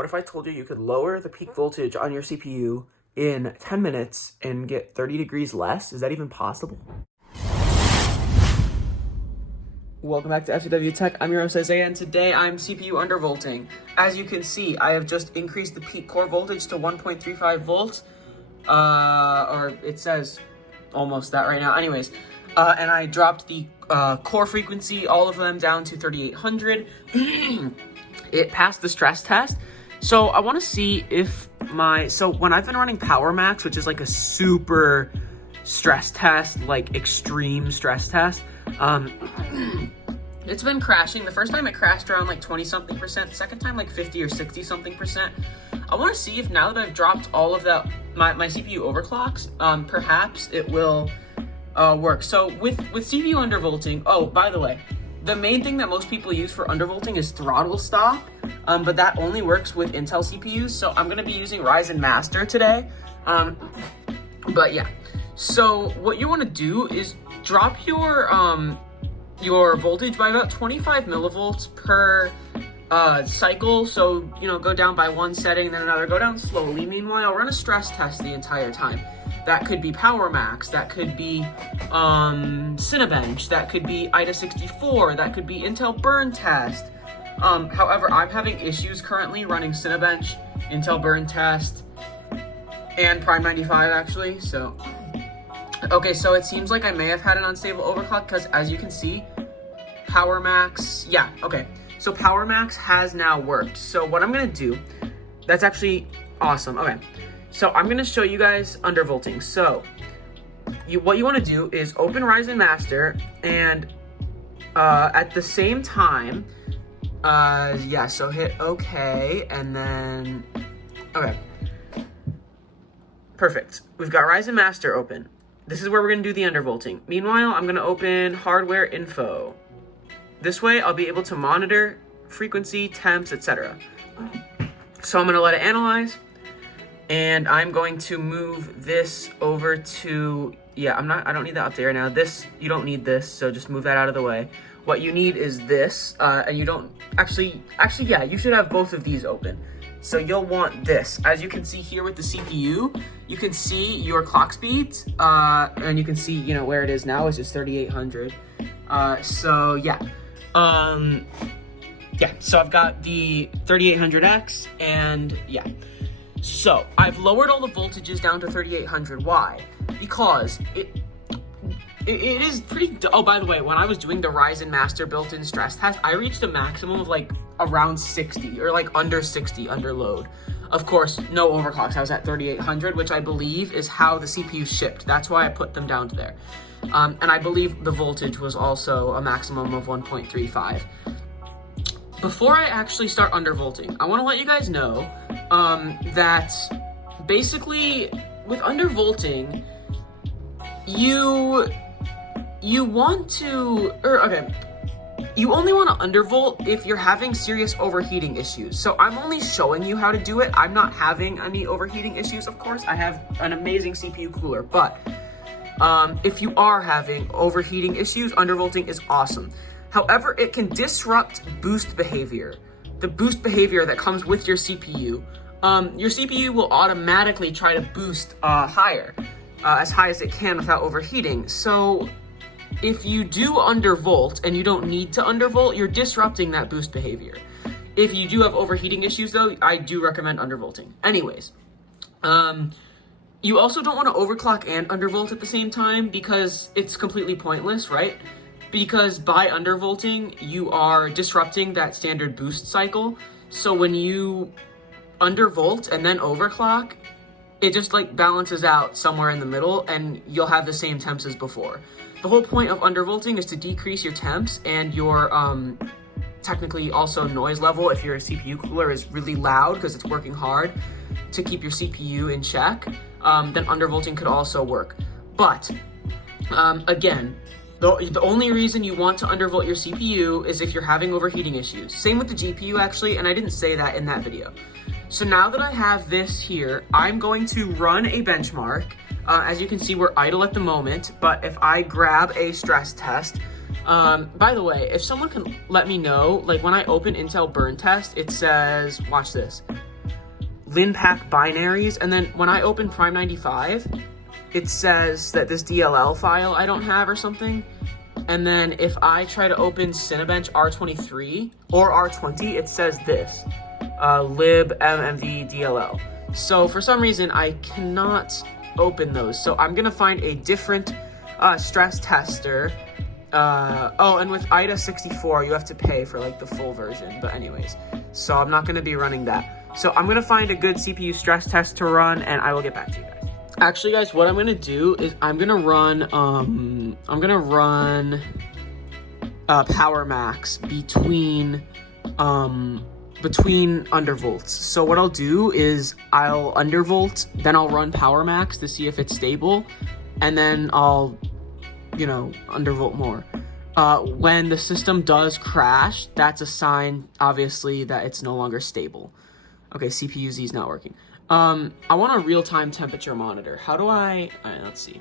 What if I told you you could lower the peak voltage on your CPU in 10 minutes and get 30 degrees less? Is that even possible? Welcome back to FCW Tech. I'm your host Isaiah, and today I'm CPU undervolting. As you can see, I have just increased the peak core voltage to 1.35 volts. Or it says almost that right now. Anyways, and I dropped the core frequency, all of them, down to 3800. It passed the stress test. So I want to see if so when I've been running Power Max, which is like a super stress test, like extreme stress test, it's been crashing. The first time it crashed around like 20 something percent, the second time like 50 or 60 something percent. I want to see if now that I've dropped all of that, my CPU overclocks, perhaps it will work. So with CPU undervolting, oh, by the way, the main thing that most people use for undervolting is throttle stop, but that only works with Intel CPUs, so I'm going to be using Ryzen Master today. But yeah, so what you want to do is drop your voltage by about 25 millivolts per cycle. So, you know, go down by one setting, then another, go down slowly. Meanwhile, run a stress test the entire time. That could be Power Max, that could be Cinebench, that could be IDA64, that could be Intel Burn Test. However, I'm having issues currently running Cinebench, Intel Burn Test, and Prime 95 actually, so. Okay, so it seems like I may have had an unstable overclock because, as you can see, Power Max, yeah, okay. So Power Max has now worked. So what I'm gonna do, that's actually awesome, okay. So I'm gonna show you guys undervolting. So what you wanna do is open Ryzen Master and at the same time, yeah, so hit okay, and then, okay. Perfect, we've got Ryzen Master open. This is where we're gonna do the undervolting. Meanwhile, I'm gonna open hardware info. This way, I'll be able to monitor frequency, temps, etc. So I'm gonna let it analyze, and I'm going to move this over to, yeah, I don't need that up there now. This, you don't need this, so just move that out of the way. What you need is this, and you don't, actually, yeah, you should have both of these open. So you'll want this. As you can see here with the CPU, you can see your clock speeds, and you can see, you know, where it is now is just 3800. So yeah, yeah, so I've got the 3800X, and yeah. So I've lowered all the voltages down to 3800. Why? Because it is pretty, oh, by the way, when I was doing the Ryzen Master built-in stress test, I reached a maximum of like around 60 or like under 60 under load. Of course, no overclocks. I was at 3800, which I believe is how the CPU shipped. That's why I put them down to there. And I believe the voltage was also a maximum of 1.35. Before I actually start undervolting, I want to let you guys know that basically with undervolting, you want to, you only want to undervolt if you're having serious overheating issues. So I'm only showing you how to do it. I'm not having any overheating issues, of course. I have an amazing CPU cooler, but if you are having overheating issues, undervolting is awesome. However, it can disrupt boost behavior, the boost behavior that comes with your CPU. Your CPU will automatically try to boost higher, as high as it can without overheating. So if you do undervolt and you don't need to undervolt, you're disrupting that boost behavior. If you do have overheating issues though, I do recommend undervolting. Anyways, you also don't want to overclock and undervolt at the same time because it's completely pointless, right? Because by undervolting, you are disrupting that standard boost cycle. So when you undervolt and then overclock, it just like balances out somewhere in the middle and you'll have the same temps as before. The whole point of undervolting is to decrease your temps and your technically also noise level if your CPU cooler is really loud because it's working hard to keep your CPU in check, then undervolting could also work. But again, the only reason you want to undervolt your CPU is if you're having overheating issues. Same with the GPU actually, and I didn't say that in that video. So now that I have this here, I'm going to run a benchmark. As you can see, we're idle at the moment, but if I grab a stress test, by the way, if someone can let me know, like when I open Intel Burn Test, it says, watch this, linpack binaries, and then when I open Prime 95, it says that this DLL file I don't have or something. And then if I try to open Cinebench R23 or R20, it says this, lib mmv DLL. So for some reason, I cannot open those. So I'm gonna find a different stress tester. Oh, and with IDA 64, you have to pay for like the full version. But anyways, so I'm not gonna be running that. So I'm gonna find a good CPU stress test to run, and I will get back to you guys. Actually, guys, what I'm gonna do is I'm gonna run Power Max between undervolts. So what I'll do is I'll undervolt, then I'll run Power Max to see if it's stable, and then I'll, you know, undervolt more. When the system does crash, that's a sign, obviously, that it's no longer stable. Okay, CPU Z is not working. I want a real-time temperature monitor. How do I... Alright, let's see.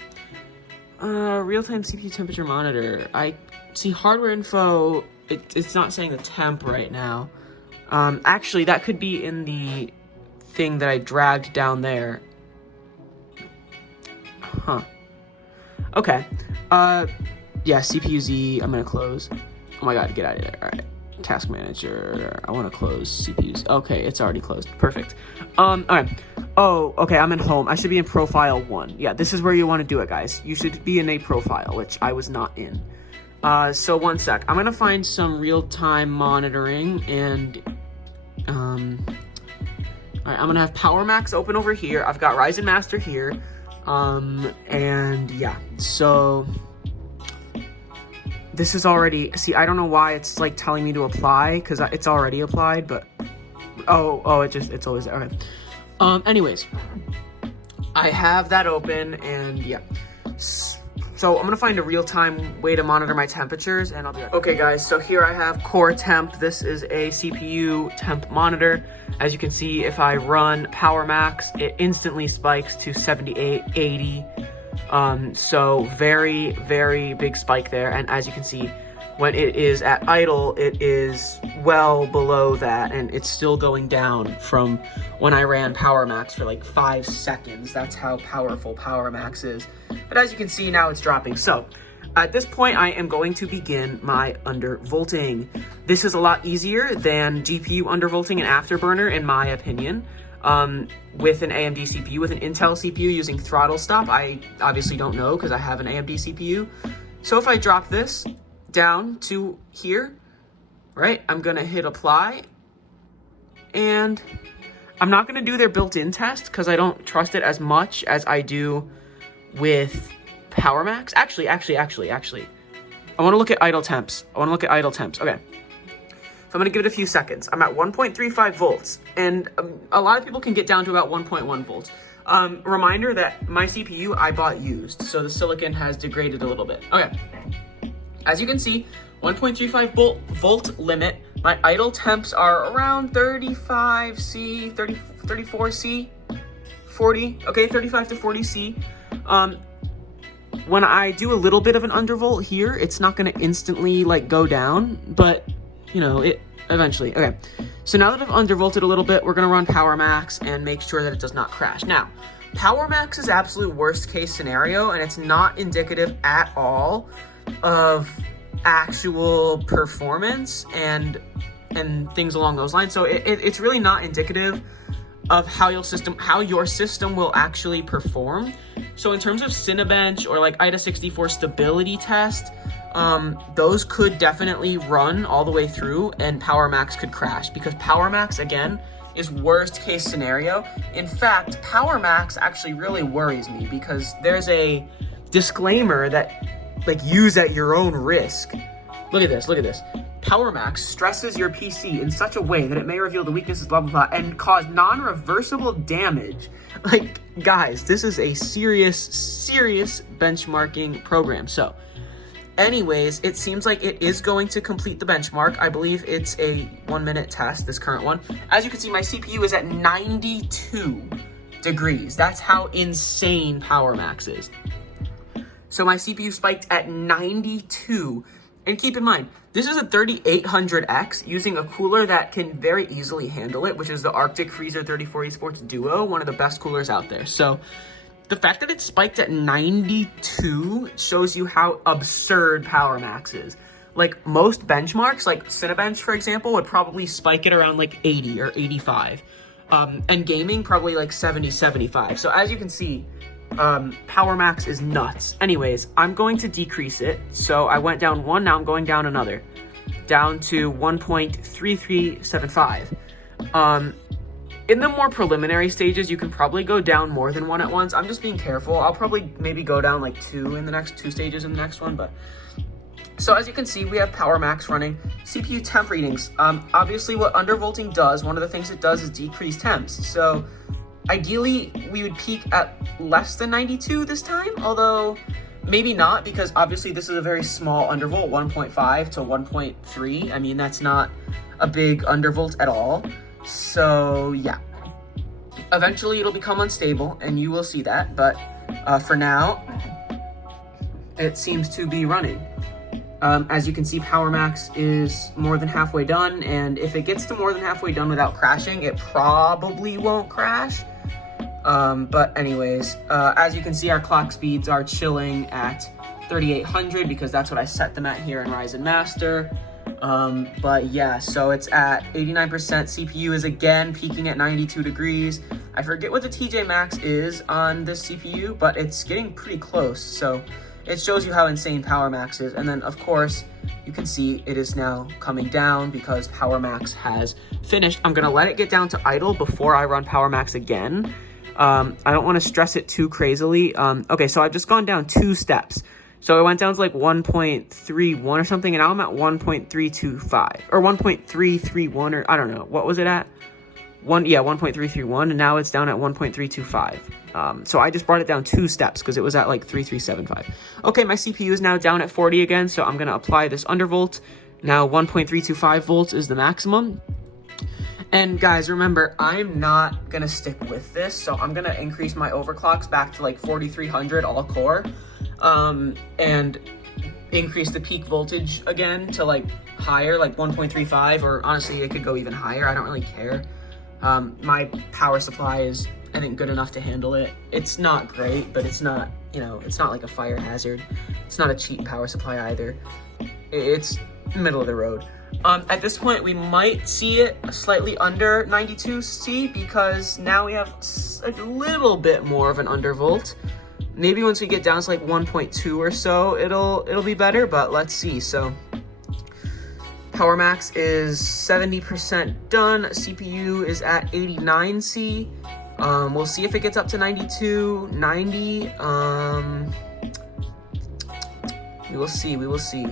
Real-time CPU temperature monitor. I see hardware info. It's not saying the temp right now. Actually, that could be in the thing that I dragged down there. Huh. Okay. Yeah, CPU Z, I'm gonna close. Oh my god, get out of there. Alright. Task manager. I want to close CPUs. Okay, it's already closed. Perfect. Alright. Oh, okay, I'm in home. I should be in profile 1. Yeah, this is where you want to do it, guys. You should be in a profile, which I was not in. So one sec. I'm gonna find some real-time monitoring, and alright, I'm gonna have Power Max open over here. I've got Ryzen Master here. And yeah, so this is already, see, I don't know why it's like telling me to apply, because it's already applied, but oh, it's always there. Okay. Anyways, I have that open, and yeah. So I'm gonna find a real-time way to monitor my temperatures, and I'll do that. Okay, guys, so here I have Core Temp. This is a CPU temp monitor. As you can see, if I run Power Max, it instantly spikes to 78, 80. So very, very big spike there. And as you can see, when it is at idle, it is well below that, and it's still going down from when I ran Power Max for like 5 seconds. That's how powerful Power Max is. But as you can see, now it's dropping. So at this point, I am going to begin my undervolting. This is a lot easier than GPU undervolting and Afterburner, in my opinion. With an AMD CPU, with an Intel CPU using throttle stop, I obviously don't know because I have an AMD CPU. So if I drop this down to here, right, I'm gonna hit apply, and I'm not gonna do their built-in test because I don't trust it as much as I do with Power Max. Actually, I want to look at idle temps. Okay. So I'm going to give it a few seconds. I'm at 1.35 volts, and a lot of people can get down to about 1.1 volts. Reminder that my CPU I bought used, so the silicon has degraded a little bit. Okay. As you can see, 1.35 volt limit. My idle temps are around 35 C, 34 C, 40. Okay, 35 to 40 C. When I do a little bit of an undervolt here, it's not going to instantly like go down, but you know, it eventually. Okay, so now that I've undervolted a little bit, we're going to run Power Max and make sure that it does not crash. Now, Power Max is absolute worst case scenario, and it's not indicative at all of actual performance and things along those lines. So it's really not indicative of how your system will actually perform. So in terms of Cinebench or like IDA 64 stability test, those could definitely run all the way through, and Power Max could crash, because Power Max, again, is worst case scenario. In fact, Power Max actually really worries me, because there's a disclaimer that, like, use at your own risk. Look at this. Power Max stresses your PC in such a way that it may reveal the weaknesses, blah, blah, blah, and cause non-reversible damage. Like, guys, this is a serious benchmarking program. So, anyways, it seems like it is going to complete the benchmark. I believe it's a 1-minute test, this current one. As you can see, my CPU is at 92 degrees. That's how insane Power Max is. So my CPU spiked at 92, And keep in mind, this is a 3800X using a cooler that can very easily handle it, which is the Arctic Freezer 34 Esports Duo, one of the best coolers out there. So the fact that it spiked at 92 shows you how absurd Power Max is. Like most benchmarks, like Cinebench, for example, would probably spike it around like 80 or 85. And gaming probably like 70, 75. So as you can see, Power Max is nuts. Anyways, I'm going to decrease it. So I went down one, now I'm going down another. Down to 1.3375. In the more preliminary stages, you can probably go down more than one at once. I'm just being careful. I'll probably maybe go down like two stages in the next one, but... So as you can see, we have Power Max running. CPU temp readings. Obviously what undervolting does, one of the things it does is decrease temps. So ideally we would peak at less than 92 this time, although maybe not, because obviously this is a very small undervolt, 1.5 to 1.3. I mean, that's not a big undervolt at all. So yeah, eventually it'll become unstable and you will see that, but for now it seems to be running. As you can see, Power Max is more than halfway done, and if it gets to more than halfway done without crashing, it probably won't crash. But anyways, as you can see, our clock speeds are chilling at 3800 because that's what I set them at here in Ryzen Master. But yeah, so it's at 89%. CPU is again peaking at 92 degrees. I forget what the TJ Max is on this CPU, but it's getting pretty close. So it shows you how insane Power Max is. And then of course, you can see it is now coming down because Power Max has finished. I'm gonna let it get down to idle before I run Power Max again. I don't wanna stress it too crazily. Okay, so I've just gone down 2 steps. So it went down to like 1.31 or something, and now I'm at 1.325 or 1.331, or I don't know. What was it at? 1.331, and now it's down at 1.325. So I just brought it down 2 steps because it was at like 3.375. Okay, my CPU is now down at 40 again, so I'm gonna apply this undervolt. Now 1.325 volts is the maximum. And guys, remember, I'm not gonna stick with this, so I'm gonna increase my overclocks back to like 4300 all core. And increase the peak voltage again to like higher, like 1.35, or honestly it could go even higher. I don't really care. My power supply is, I think, good enough to handle it. It's not great, but it's not, you know, it's not like a fire hazard. It's not a cheap power supply either. It's middle of the road. At this point, we might see it slightly under 92C because now we have a little bit more of an undervolt. Maybe once we get down to like 1.2 or so, it'll be better, but let's see. So Power Max is 70% done. CPU is at 89C. We'll see if it gets up to 92, 90. We will see.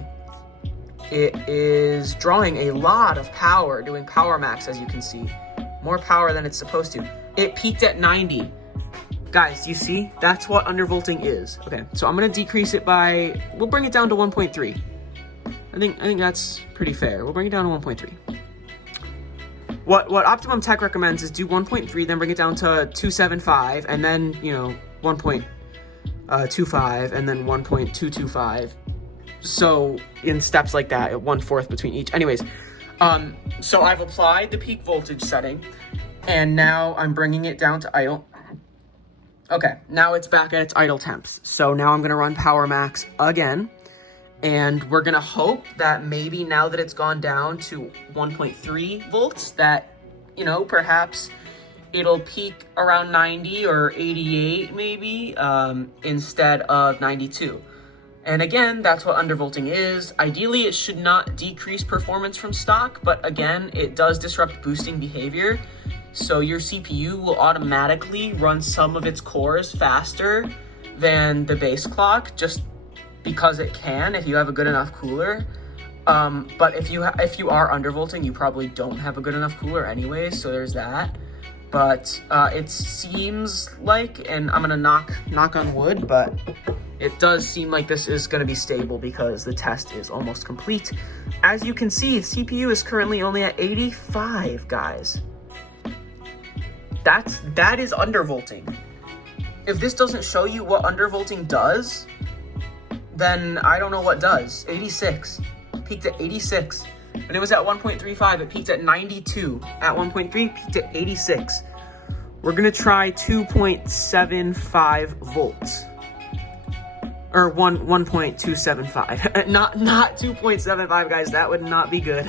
It is drawing a lot of power, doing Power Max, as you can see. More power than it's supposed to. It peaked at 90. Guys, you see? That's what undervolting is. Okay, so I'm gonna decrease it by, we'll bring it down to 1.3. I think that's pretty fair. We'll bring it down to 1.3. What Optimum Tech recommends is do 1.3, then bring it down to 275, and then, you know, 1.25, and then 1.225. So in steps like that, at 1/4 between each. Anyways, so I've applied the peak voltage setting, and now I'm bringing it down to idle. Okay, now it's back at its idle temps. So now I'm gonna run Power Max again, and we're gonna hope that maybe now that it's gone down to 1.3 volts, that, you know, perhaps it'll peak around 90 or 88 maybe, instead of 92. And again, that's what undervolting is. Ideally, it should not decrease performance from stock, but again, it does disrupt boosting behavior. So your CPU will automatically run some of its cores faster than the base clock, just because it can if you have a good enough cooler. But if you are undervolting, you probably don't have a good enough cooler anyway, so there's that. But it seems like, and I'm gonna knock on wood, but it does seem like this is gonna be stable because the test is almost complete. As you can see, CPU is currently only at 85, guys. That is undervolting. If this doesn't show you what undervolting does, then I don't know what does. 86. peaked at 86. When it was at 1.35, it peaked at 92. At 1.3, peaked at 86. We're gonna try 2.75 volts. Or 1.275. not 2.75, guys. That would not be good.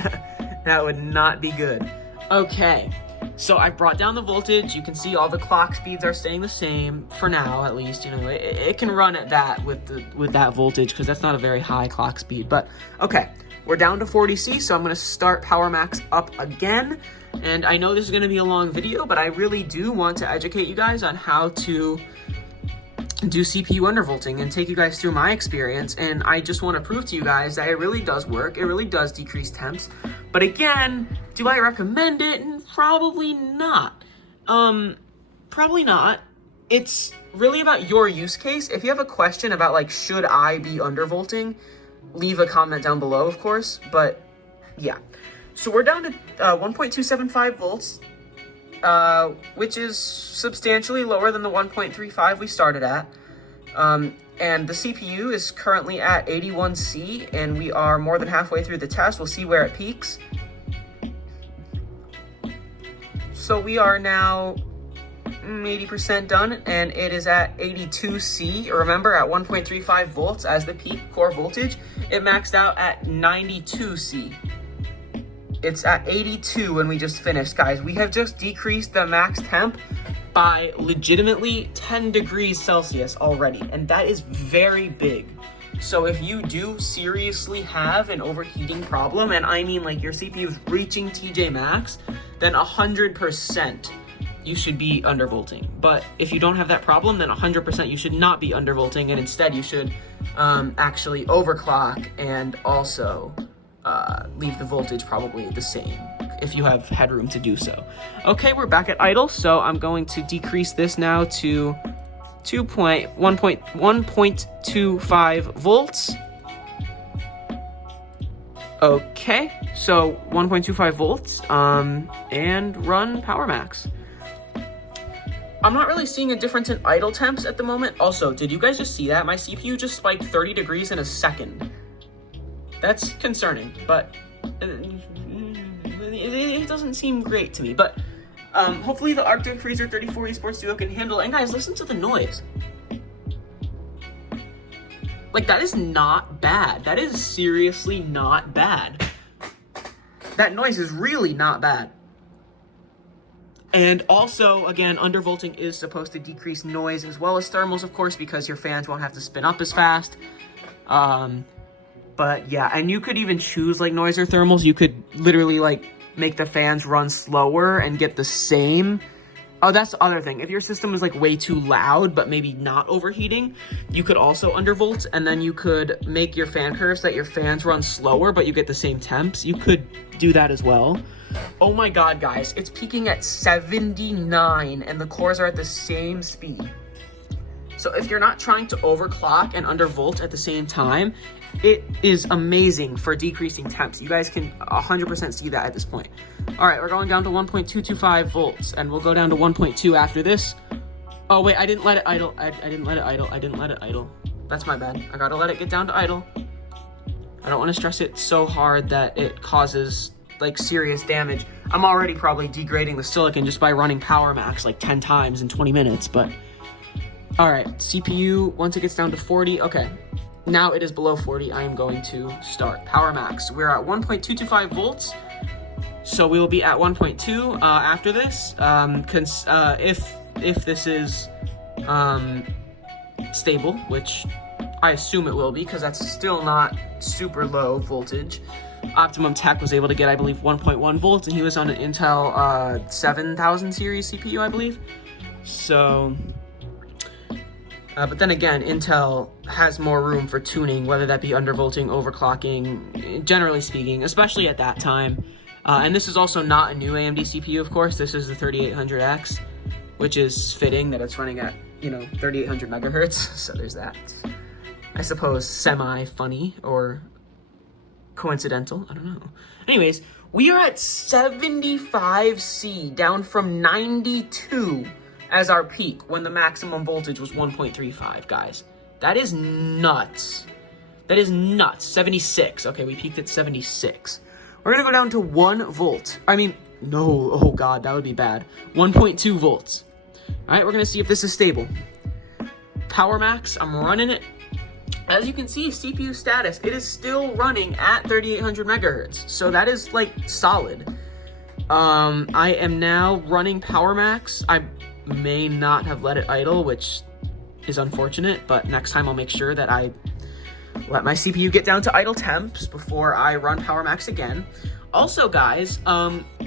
That would not be good. Okay. So I brought down the voltage. You can see all the clock speeds are staying the same for now, at least. You know, it can run at that with that voltage because that's not a very high clock speed. But okay, we're down to 40C, so I'm going to start Power Max up again. And I know this is going to be a long video, but I really do want to educate you guys on how to do CPU undervolting and take you guys through my experience. And I just want to prove to you guys that it really does work. It really does decrease temps. But again, do I recommend it? Probably not. Probably not. It's really about your use case. If you have a question about like, should I be undervolting, leave a comment down below, of course. But yeah. So we're down to 1.275 volts, which is substantially lower than the 1.35 we started at. And the CPU is currently at 81C, and we are more than halfway through the test. We'll see where it peaks. So we are now 80% done, and it is at 82C. Remember, at 1.35 volts as the peak core voltage, it maxed out at 92C. It's at 82 when we just finished, guys. We have just decreased the max temp by legitimately 10 degrees Celsius already, and that is very big. So if you do seriously have an overheating problem, and I mean like your CPU is reaching TJ max, then 100% you should be undervolting. But if you don't have that problem, then 100% you should not be undervolting, and instead you should actually overclock and also leave the voltage probably the same if you have headroom to do so. Okay, we're back at idle, so I'm going to decrease this now to 1.25 volts. Okay, so 1.25 volts, and run Power Max. I'm not really seeing a difference in idle temps at the moment. Also, did you guys just see that? My CPU just spiked 30 degrees in a second. That's concerning, but it doesn't seem great to me. But hopefully the Arctic Freezer 34 Esports Duo can handle it. And guys, listen to the noise. Like, that is not bad. That is seriously not bad. That noise is really not bad. And also, again, undervolting is supposed to decrease noise as well as thermals, of course, because your fans won't have to spin up as fast. But yeah, and you could even choose like noise or thermals. You could literally like make the fans run slower and get the same. Oh, that's the other thing. If your system is like way too loud, but maybe not overheating, you could also undervolt, and then you could make your fan curves that your fans run slower, but you get the same temps. You could do that as well. Oh my God, guys, it's peaking at 79 and the cores are at the same speed. So if you're not trying to overclock and undervolt at the same time, it is amazing for decreasing temps. You guys can 100% see that at this point. All right, we're going down to 1.225 volts, and we'll go down to 1.2 after this. Oh, wait, I didn't let it idle. I didn't let it idle. That's my bad. I gotta let it get down to idle. I don't want to stress it so hard that it causes, like, serious damage. I'm already probably degrading the silicon just by running Power Max, like, 10 times in 20 minutes, but... All right, CPU, once it gets down to 40, okay. Now it is below 40, I am going to start Power Max. We're at 1.225 volts, so we will be at 1.2 after this. If this is stable, which I assume it will be, because that's still not super low voltage. Optimum Tech was able to get, I believe, 1.1 volts, and he was on an Intel 7000 series CPU, I believe. So... but then again, Intel has more room for tuning, whether that be undervolting, overclocking, generally speaking, especially at that time. And this is also not a new AMD CPU, of course. This is the 3800X, which is fitting that it's running at, 3800 megahertz. So there's that. I suppose semi-funny or coincidental. I don't know. Anyways, we are at 75C, down from 92 as our peak when the maximum voltage was 1.35, guys. That is nuts. That is nuts. 76. Okay, we peaked at 76. We're gonna go down to 1 volt. I mean, no, oh god, that would be bad. 1.2 volts. All right, we're gonna see if this is stable. Power max, I'm running it. As you can see, CPU status, it is still running at 3800 megahertz. So that is like solid. I am now running power max. I may not have let it idle, which is unfortunate, but next time I'll make sure that I let my CPU get down to idle temps before I run power max again. Also, guys,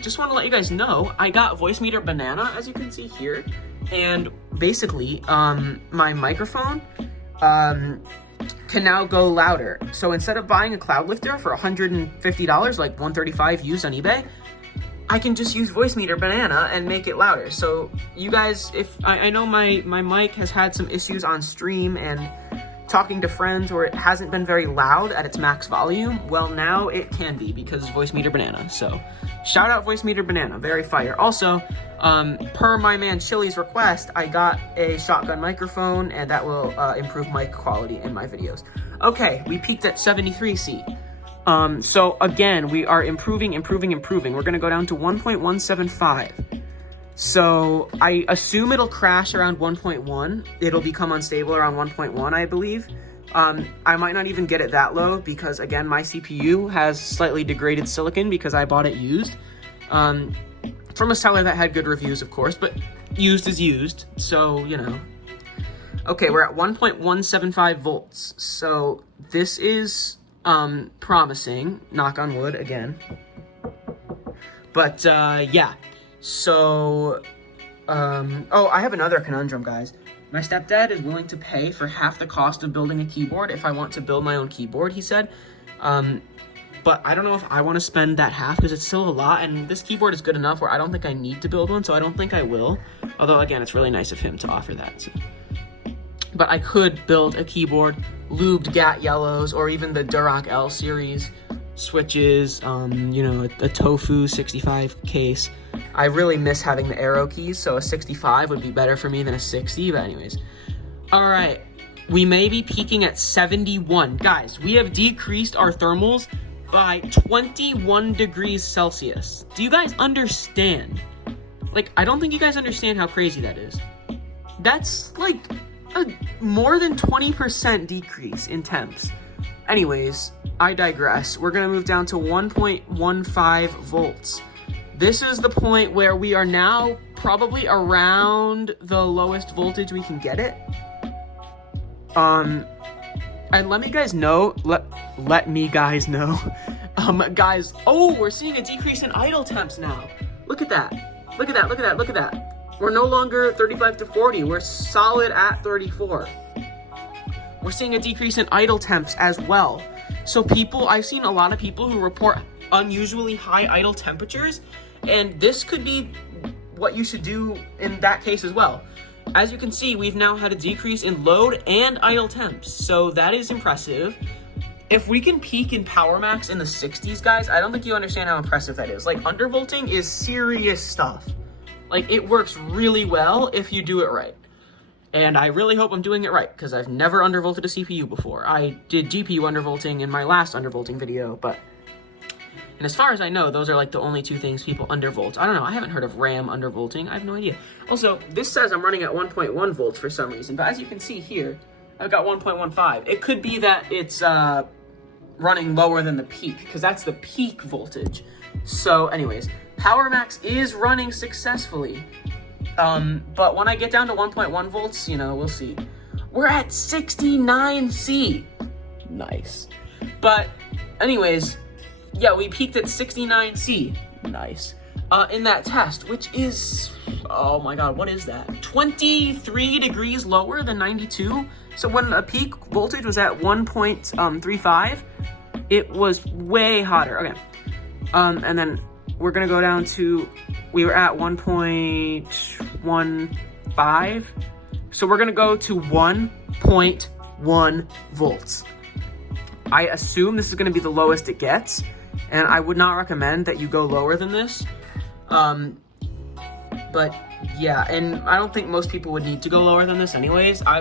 just want to let you guys know, I got voice meter banana, as you can see here, and basically, my microphone, can now go louder. So instead of buying a cloud lifter for $150, like $135 used on eBay, I can just use voice meter banana and make it louder. So you guys, if I know my mic has had some issues on stream and talking to friends where it hasn't been very loud at its max volume, well, now it can be because voice meter banana. So shout out voice meter banana, very fire. Also, per my man Chili's request, I got a shotgun microphone, and that will improve mic quality in my videos. Okay, we peaked at 73C. So again, we are improving. We're gonna go down to 1.175. So I assume it'll crash around 1.1. It'll become unstable around 1.1, I believe. I might not even get it that low because, again, my CPU has slightly degraded silicon because I bought it used. From a seller that had good reviews, of course, but used is used, so, you know. Okay, we're at 1.175 volts. So this is promising, knock on wood again. But yeah. So, oh, I have another conundrum, guys. My stepdad is willing to pay for half the cost of building a keyboard if I want to build my own keyboard, he said. But I don't know if I want to spend that half because it's still a lot, and this keyboard is good enough where I don't think I need to build one, so I don't think I will. Although, again, it's really nice of him to offer that. So. But I could build a keyboard, lubed GAT yellows, or even the Duroc L series, switches, you know, a Tofu 65 case. I really miss having the arrow keys, so a 65 would be better for me than a 60, but anyways. All right, we may be peaking at 71. Guys, we have decreased our thermals by 21 degrees Celsius. Do you guys understand? Like, I don't think you guys understand how crazy that is. That's like a more than 20% decrease in temps. Anyways, I digress. We're gonna move down to 1.15 volts. This is the point where we are now probably around the lowest voltage we can get it. And let me guys know, let me guys know. Guys, oh, we're seeing a decrease in idle temps now. Look at that. Look at that, look at that, look at that. We're no longer 35 to 40, we're solid at 34. We're seeing a decrease in idle temps as well. So I've seen a lot of people who report unusually high idle temperatures, and this could be what you should do in that case as well. As you can see, we've now had a decrease in load and idle temps, so that is impressive. If we can peak in power max in the 60s, guys, I don't think you understand how impressive that is. Like, undervolting is serious stuff. Like, it works really well if you do it right. And I really hope I'm doing it right, because I've never undervolted a CPU before. I did GPU undervolting in my last undervolting video, but... And as far as I know, those are like the only two things people undervolt. I don't know, I haven't heard of RAM undervolting, I have no idea. Also, this says I'm running at 1.1 volts for some reason, but as you can see here, I've got 1.15. It could be that it's running lower than the peak, because that's the peak voltage. So anyways, power max is running successfully. But when I get down to 1.1 volts, you know, we'll see. We're at 69C. Nice. But anyways, yeah, we peaked at 69C. Nice. In that test, which is, oh my god, what is that? 23 degrees lower than 92. So when a peak voltage was at 1.35, it was way hotter. Okay. And then we're gonna go down to, we were at 1.15. So we're gonna go to 1.1 volts. I assume this is gonna be the lowest it gets, and I would not recommend that you go lower than this. But yeah, and I don't think most people would need to go lower than this anyways. I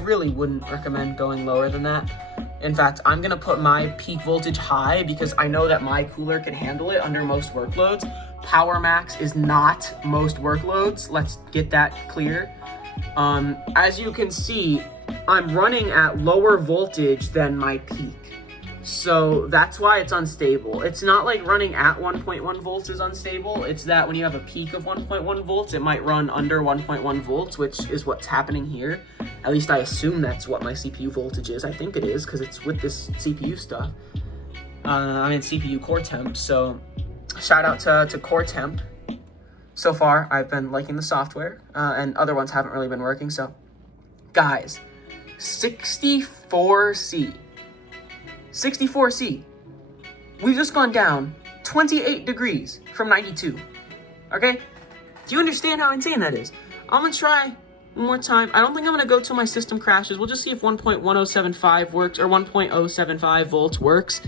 really wouldn't recommend going lower than that. In fact, I'm gonna put my peak voltage high because I know that my cooler can handle it under most workloads. Power max is not most workloads. Let's get that clear. As you can see, I'm running at lower voltage than my peak. So that's why it's unstable. It's not like running at 1.1 volts is unstable. It's that when you have a peak of 1.1 volts, it might run under 1.1 volts, which is what's happening here. At least I assume that's what my CPU voltage is. I think it is because it's with this CPU stuff. I'm in CPU core temp, so shout out to core temp. So far, I've been liking the software, and other ones haven't really been working. So, guys, 64C. 64C. We've just gone down 28 degrees from 92. Okay? Do you understand how insane that is? I'm gonna try one more time. I don't think I'm gonna go till my system crashes. We'll just see if 1.1075 works, or 1.075 volts works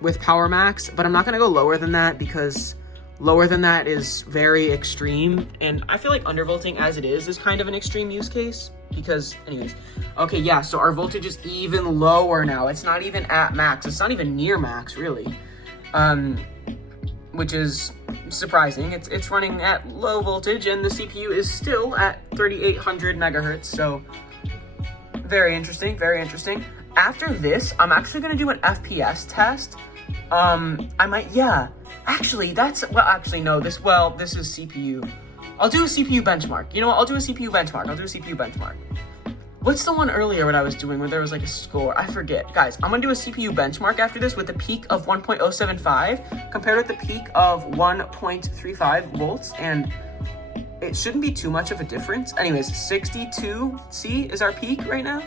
with power max, but I'm not gonna go lower than that because lower than that is very extreme, and I feel like undervolting as it is kind of an extreme use case. Because, anyways, okay, yeah, so our voltage is even lower now. It's not even at max. It's not even near max, really, which is surprising. It's running at low voltage, and the CPU is still at 3800 megahertz, so very interesting, very interesting. After this, I'm actually going to do an FPS test. I might, yeah, actually, this is CPU. I'll do a CPU benchmark. You know what? I'll do a CPU benchmark. What's the one earlier what I was doing where there was like a score? I forget. Guys, I'm gonna do a CPU benchmark after this with a peak of 1.075 compared with the peak of 1.35 volts, and it shouldn't be too much of a difference. Anyways, 62C is our peak right now.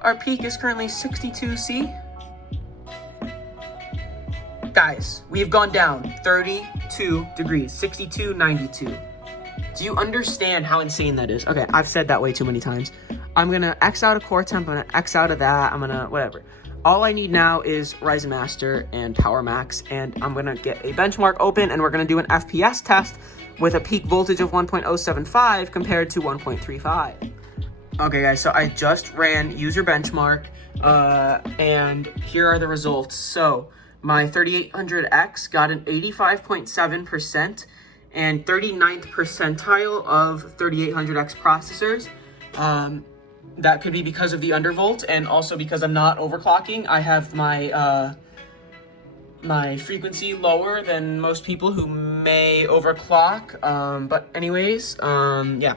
Our peak is currently 62C. Guys, we've gone down 32 degrees, 62, 92. Do you understand how insane that is? Okay, I've said that way too many times. I'm gonna X out of core temp, I'm gonna X out of that, I'm gonna, whatever. All I need now is Ryzen Master and Power Max, and I'm gonna get a benchmark open, and we're gonna do an FPS test with a peak voltage of 1.075 compared to 1.35. Okay guys, so I just ran user benchmark, and here are the results. So, my 3800X got an 85.7% and 39th percentile of 3800X processors. That could be because of the undervolt, and also because I'm not overclocking. I have my my frequency lower than most people who may overclock. But anyways, yeah.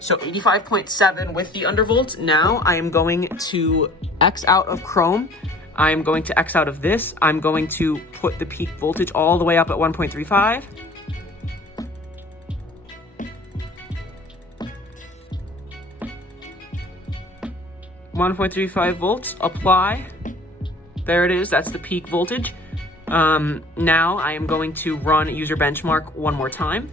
So 85.7 with the undervolt. Now I am going to X out of Chrome. I'm going to X out of this. I'm going to put the peak voltage all the way up at 1.35. .35 volts, apply. There it is, that's the peak voltage. Now I am going to run user benchmark one more time.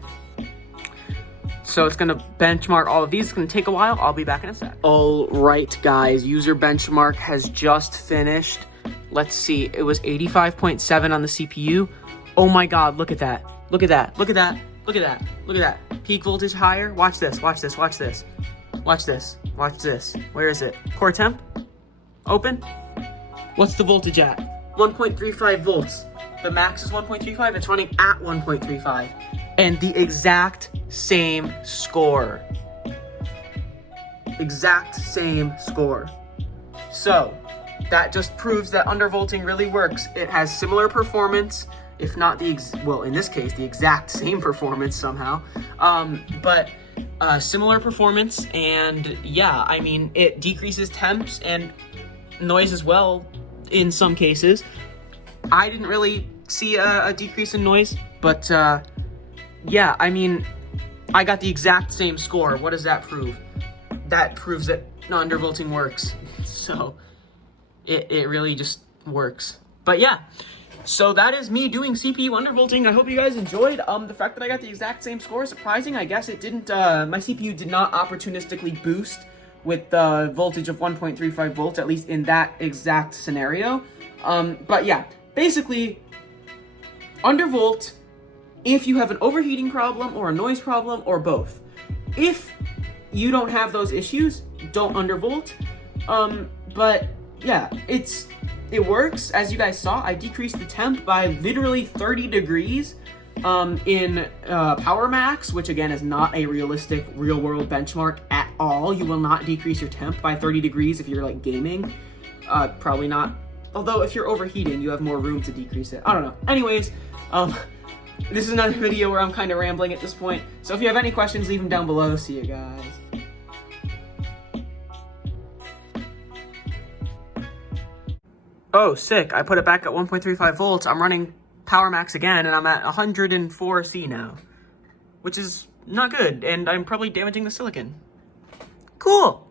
So it's gonna benchmark all of these. It's gonna take a while. I'll be back in a sec. All right, guys, user benchmark has just finished. Let's see, it was 85.7 on the CPU. Oh my God, look at that. Look at that, look at that, look at that, look at that. Peak voltage higher, watch this, watch this, watch this. Watch this, watch this. Where is it? Core temp, open. What's the voltage at? 1.35 volts. The max is 1.35, it's running at 1.35. And the exact same score. Exact same score. So, that just proves that undervolting really works. It has similar performance, if not well, in this case, the exact same performance somehow. But similar performance, and yeah, I mean, it decreases temps and noise as well in some cases. I didn't really see a decrease in noise, but yeah, I mean, I got the exact same score. What does that prove? That proves that undervolting works. So it really just works. But yeah, so that is me doing CPU undervolting. I hope you guys enjoyed. The fact that I got the exact same score is surprising. I guess it didn't, my CPU did not opportunistically boost with the voltage of 1.35 volts, at least in that exact scenario. But yeah, basically, undervolt if you have an overheating problem or a noise problem or both. If you don't have those issues, don't undervolt. But yeah, it works. As you guys saw, I decreased the temp by literally 30 degrees in Power Max, which again is not a realistic real world benchmark at all. You will not decrease your temp by 30 degrees if you're like gaming. Probably not. Although if you're overheating, you have more room to decrease it. I don't know. Anyways, this is another video where I'm kind of rambling at this point. So if you have any questions, leave them down below. See you guys. Oh, sick. I put it back at 1.35 volts. I'm running Power Max again, and I'm at 104C now, which is not good, and I'm probably damaging the silicon. Cool.